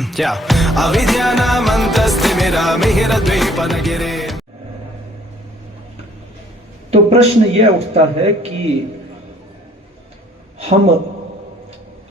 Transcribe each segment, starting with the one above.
क्या अविद्यानामन्तस्तिमिरामिहिरद्वीपनगिरे। तो प्रश्न यह उठता है कि हम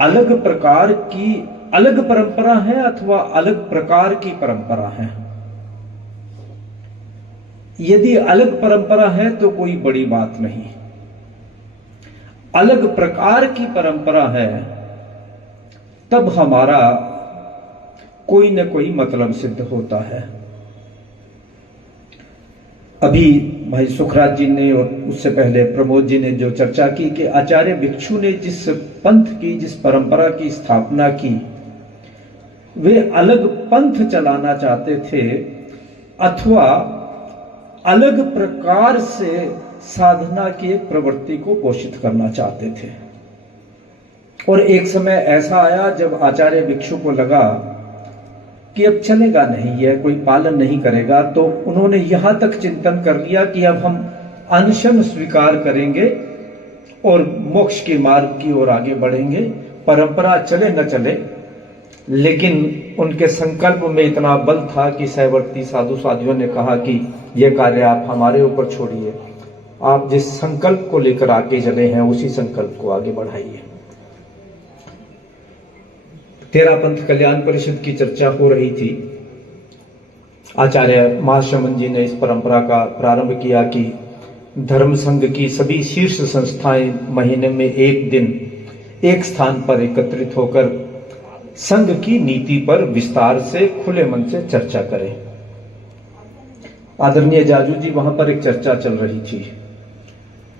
अलग प्रकार की अलग परंपरा है अथवा अलग प्रकार की परंपरा है। यदि अलग परंपरा है तो कोई बड़ी बात नहीं, अलग प्रकार की परंपरा है तब हमारा कोई न कोई मतलब सिद्ध होता है। अभी भाई सुखराज जी ने और उससे पहले प्रमोद जी ने जो चर्चा की कि आचार्य भिक्षु ने जिस पंथ की, जिस परंपरा की स्थापना की, वे अलग पंथ चलाना चाहते थे अथवा अलग प्रकार से साधना की एक प्रवृत्ति को पोषित करना चाहते थे। और एक समय ऐसा आया जब आचार्य भिक्षु को लगा कि अब चलेगा नहीं, यह कोई पालन नहीं करेगा, तो उन्होंने यहां तक चिंतन कर लिया कि अब हम अनशन स्वीकार करेंगे और मोक्ष के मार्ग की ओर आगे बढ़ेंगे। परंपरा चले न चले, लेकिन उनके संकल्प में इतना बल था कि सहवर्ती साधु साधियों ने कहा कि यह कार्य आप हमारे ऊपर छोड़िए, आप जिस संकल्प को लेकर आगे चले हैं उसी संकल्प को आगे बढ़ाइए। तेरा पंथ कल्याण परिषद की चर्चा हो रही थी। आचार्य महाश्रमण जी ने इस परंपरा का प्रारंभ किया कि धर्म संघ की सभी शीर्ष संस्थाएं महीने में एक दिन एक स्थान पर एकत्रित होकर संघ की नीति पर विस्तार से खुले मन से चर्चा करें। आदरणीय जाजू जी, वहां पर एक चर्चा चल रही थी,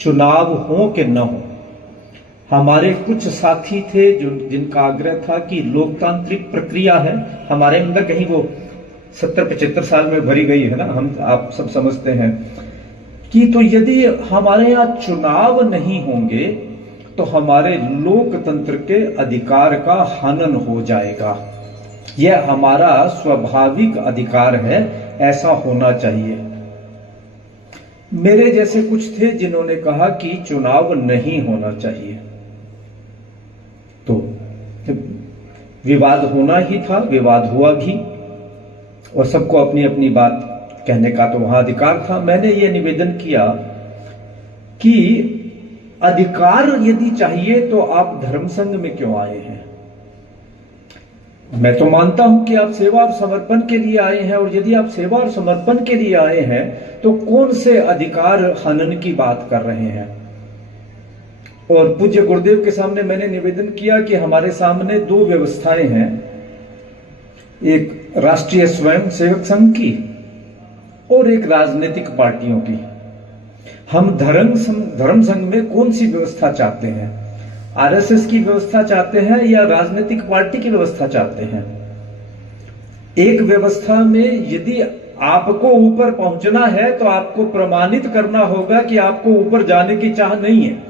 चुनाव हो कि न हो। हमारे कुछ साथी थे जो जिनका आग्रह था कि लोकतांत्रिक प्रक्रिया है, हमारे अंदर कहीं वो 70-75 साल में भरी गई है ना, हम आप सब समझते हैं कि तो यदि हमारे यहाँ चुनाव नहीं होंगे तो हमारे लोकतंत्र के अधिकार का हनन हो जाएगा। यह हमारा स्वाभाविक अधिकार है, ऐसा होना चाहिए। मेरे जैसे कुछ थे जिन्होंने कहा कि चुनाव नहीं होना चाहिए। तो विवाद होना ही था, विवाद हुआ भी, और सबको अपनी अपनी बात कहने का तो वहां अधिकार था। मैंने यह निवेदन किया कि अधिकार यदि चाहिए तो आप धर्म संघ में क्यों आए हैं? मैं तो मानता हूं कि आप सेवा और समर्पण के लिए आए हैं, और यदि आप सेवा और समर्पण के लिए आए हैं तो कौन से अधिकार हनन की बात कर रहे हैं? और पूज्य गुरुदेव के सामने मैंने निवेदन किया कि हमारे सामने दो व्यवस्थाएं हैं, एक राष्ट्रीय स्वयं सेवक संघ की और एक राजनीतिक पार्टियों की। हम धर्म संघ में कौन सी व्यवस्था चाहते हैं? आरएसएस की व्यवस्था चाहते हैं या राजनीतिक पार्टी की व्यवस्था चाहते हैं? एक व्यवस्था में यदि आपको ऊपर पहुंचना है तो आपको प्रमाणित करना होगा कि आपको ऊपर जाने की चाह नहीं है,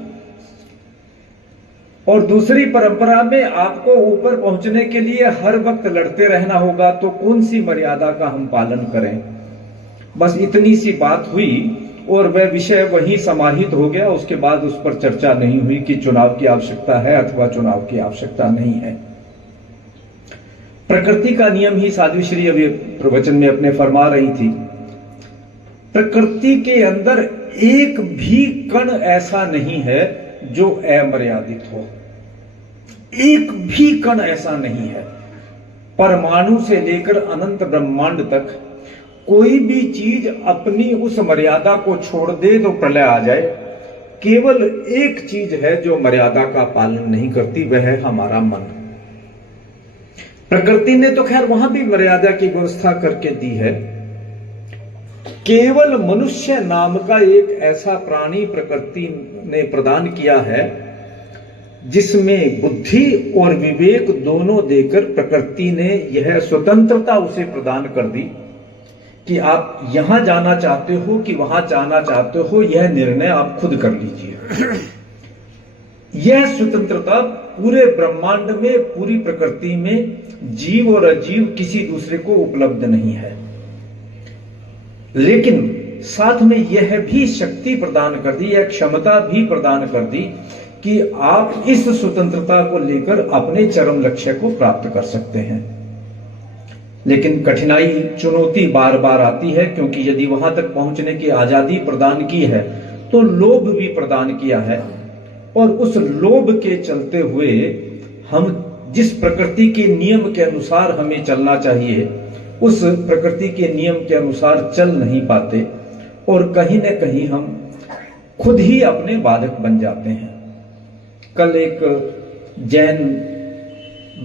और दूसरी परंपरा में आपको ऊपर पहुंचने के लिए हर वक्त लड़ते रहना होगा। तो कौन सी मर्यादा का हम पालन करें? बस इतनी सी बात हुई और वह विषय वहीं समाहित हो गया। उसके बाद उस पर चर्चा नहीं हुई कि चुनाव की आवश्यकता है अथवा चुनाव की आवश्यकता नहीं है। प्रकृति का नियम ही साध्वीश्री अभी प्रवचन में अपने फरमा रही थी, प्रकृति के अंदर एक भी कण ऐसा नहीं है जो अमर्यादित हो, एक भी कण ऐसा नहीं है। परमाणु से लेकर अनंत ब्रह्मांड तक कोई भी चीज अपनी उस मर्यादा को छोड़ दे तो प्रलय आ जाए। केवल एक चीज है जो मर्यादा का पालन नहीं करती, वह है हमारा मन। प्रकृति ने तो खैर वहां भी मर्यादा की व्यवस्था करके दी है। केवल मनुष्य नाम का एक ऐसा प्राणी प्रकृति ने प्रदान किया है जिसमें बुद्धि और विवेक दोनों देकर प्रकृति ने यह स्वतंत्रता उसे प्रदान कर दी कि आप यहां जाना चाहते हो कि वहां जाना चाहते हो, यह निर्णय आप खुद कर लीजिए। यह स्वतंत्रता पूरे ब्रह्मांड में, पूरी प्रकृति में जीव और अजीव किसी दूसरे को उपलब्ध नहीं है। लेकिन साथ में यह भी शक्ति प्रदान कर दी, यह क्षमता भी प्रदान कर दी कि आप इस स्वतंत्रता को लेकर अपने चरम लक्ष्य को प्राप्त कर सकते हैं। लेकिन कठिनाई, चुनौती बार बार आती है, क्योंकि यदि वहां तक पहुंचने की आजादी प्रदान की है तो लोभ भी प्रदान किया है। और उस लोभ के चलते हुए हम जिस प्रकृति के नियम के अनुसार हमें चलना चाहिए, उस प्रकृति के नियम के अनुसार चल नहीं पाते और कहीं न कहीं हम खुद ही अपने बाधक बन जाते हैं। कल एक जैन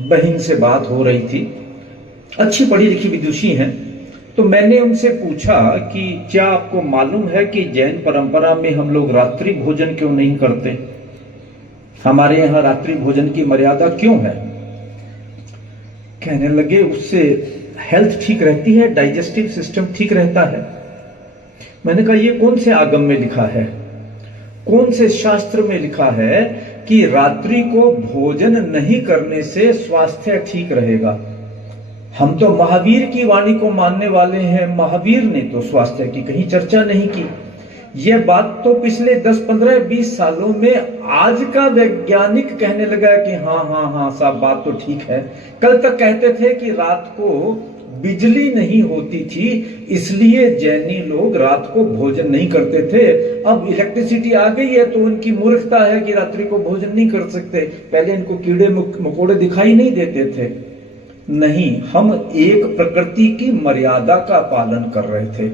बहन से बात हो रही थी, अच्छी पढ़ी लिखी विदुषी हैं, तो मैंने उनसे पूछा कि क्या आपको मालूम है कि जैन परंपरा में हम लोग रात्रि भोजन क्यों नहीं करते? हमारे यहां रात्रि भोजन की मर्यादा क्यों है? कहने लगे उससे हेल्थ ठीक रहती है, डाइजेस्टिव सिस्टम ठीक रहता है। मैंने कहा ये कौन से आगम में लिखा है, कौन से शास्त्र में लिखा है कि रात्रि को भोजन नहीं करने से स्वास्थ्य ठीक रहेगा? हम तो महावीर की वाणी को मानने वाले हैं, महावीर ने तो स्वास्थ्य की कहीं चर्चा नहीं की। यह बात तो पिछले 10, 15, 20 सालों में आज का वैज्ञानिक कहने लगा कि हाँ साहब बात तो ठीक है। कल तक कहते थे कि रात को बिजली नहीं होती थी इसलिए जैनी लोग रात को भोजन नहीं करते थे। अब इलेक्ट्रिसिटी आ गई है तो उनकी मूर्खता है कि रात्रि को भोजन नहीं कर सकते। पहले इनको कीड़े मकोड़े दिखाई नहीं देते थे। नहीं, हम एक प्रकृति की मर्यादा का पालन कर रहे थे।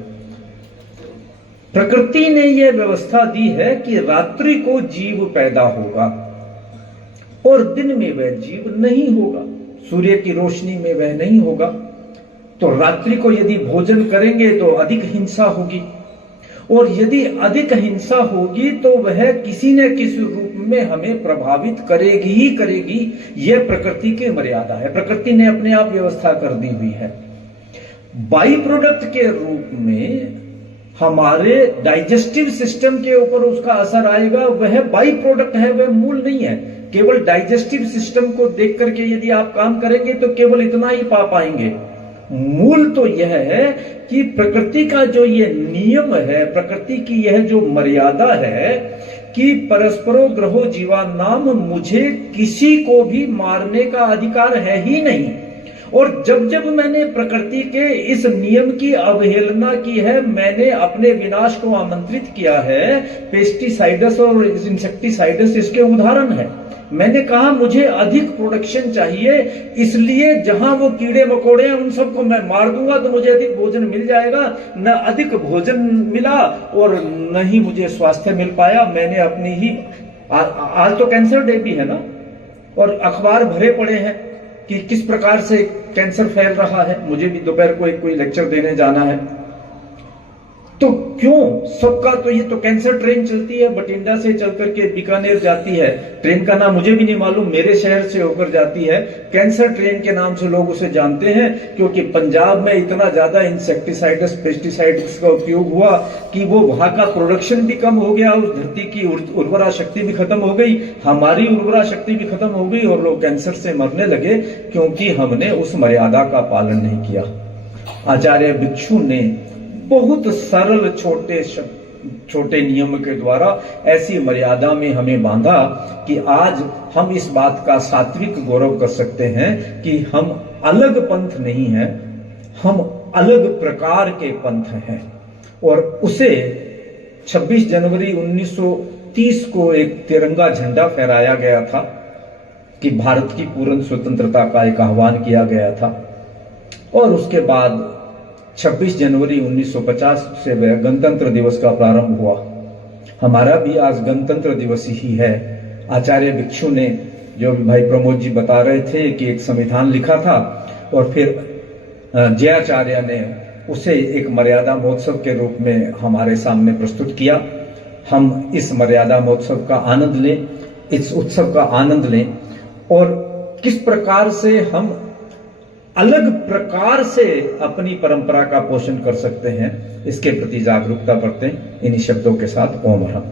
प्रकृति ने यह व्यवस्था दी है कि रात्रि को जीव पैदा होगा और दिन में वह जीव नहीं होगा, सूर्य की रोशनी में वह नहीं होगा। तो रात्रि को यदि भोजन करेंगे तो अधिक हिंसा होगी, और यदि अधिक हिंसा होगी तो वह किसी न किसी रूप में हमें प्रभावित करेगी ही करेगी। यह प्रकृति की मर्यादा है, प्रकृति ने अपने आप व्यवस्था कर दी हुई है। बाई प्रोडक्ट के रूप में हमारे डाइजेस्टिव सिस्टम के ऊपर उसका असर आएगा, वह बाई प्रोडक्ट है, वह मूल नहीं है। केवल डाइजेस्टिव सिस्टम को देख करके यदि आप काम करेंगे तो केवल इतना ही पा पाएंगे। मूल तो यह है कि प्रकृति का जो ये नियम है, प्रकृति की यह जो मर्यादा है कि परस्परो ग्रहो जीवा नाम, मुझे किसी को भी मारने का अधिकार है ही नहीं। और जब जब मैंने प्रकृति के इस नियम की अवहेलना की है, मैंने अपने विनाश को आमंत्रित किया है। पेस्टिसाइड्स और इंसेक्टिसाइड्स इसके उदाहरण है। मैंने कहा मुझे अधिक प्रोडक्शन चाहिए, इसलिए जहां वो कीड़े मकोड़े हैं उन सबको मैं मार दूंगा तो मुझे अधिक भोजन मिल जाएगा। न अधिक भोजन मिला और न ही मुझे स्वास्थ्य मिल पाया। मैंने अपनी ही आज तो कैंसर डे भी है ना, और अखबार भरे पड़े हैं कि किस प्रकार से कैंसर फैल रहा है। मुझे भी दोपहर को कोई लेक्चर देने जाना है। तो क्यों सबका, तो ये तो कैंसर ट्रेन चलती है, बठिंडा से चल करके बीकानेर जाती है। ट्रेन का नाम मुझे भी नहीं मालूम, मेरे शहर से होकर जाती है। कैंसर ट्रेन के नाम से लोग उसे जानते हैं क्योंकि पंजाब में इतना ज्यादा इंसेक्टिसाइड्स, पेस्टिसाइड्स का उपयोग हुआ कि वो वहां का प्रोडक्शन भी कम हो गया, उस धरती की उर्वरा शक्ति भी खत्म हो गई, हमारी उर्वरा शक्ति भी खत्म हो गई और लोग कैंसर से मरने लगे क्योंकि हमने उस मर्यादा का पालन नहीं किया। आचार्य भिक्षु ने बहुत सरल छोटे नियम के द्वारा ऐसी मर्यादा में हमें बांधा कि आज हम इस बात का सात्विक गौरव कर सकते हैं कि हम अलग पंथ नहीं हैं, हम अलग प्रकार के पंथ हैं। और उसे 26 जनवरी 1930 को एक तिरंगा झंडा फहराया गया था कि भारत की पूर्ण स्वतंत्रता का एक आह्वान किया गया था। और उसके बाद 26 जनवरी 1950 से वह गणतंत्र दिवस का प्रारंभ हुआ। हमारा भी आज गणतंत्र दिवस ही है। आचार्य भिक्षु ने, जो भाई प्रमोद जी बता रहे थे, कि एक संविधान लिखा था और फिर जयाचार्य ने उसे एक मर्यादा महोत्सव के रूप में हमारे सामने प्रस्तुत किया। हम इस मर्यादा महोत्सव का आनंद लें, इस उत्सव का आनंद लें और किस प्रकार से हम अलग प्रकार से अपनी परंपरा का पोषण कर सकते हैं, इसके प्रति जागरूकता बरतें। इन्हीं शब्दों के साथ ओम हर।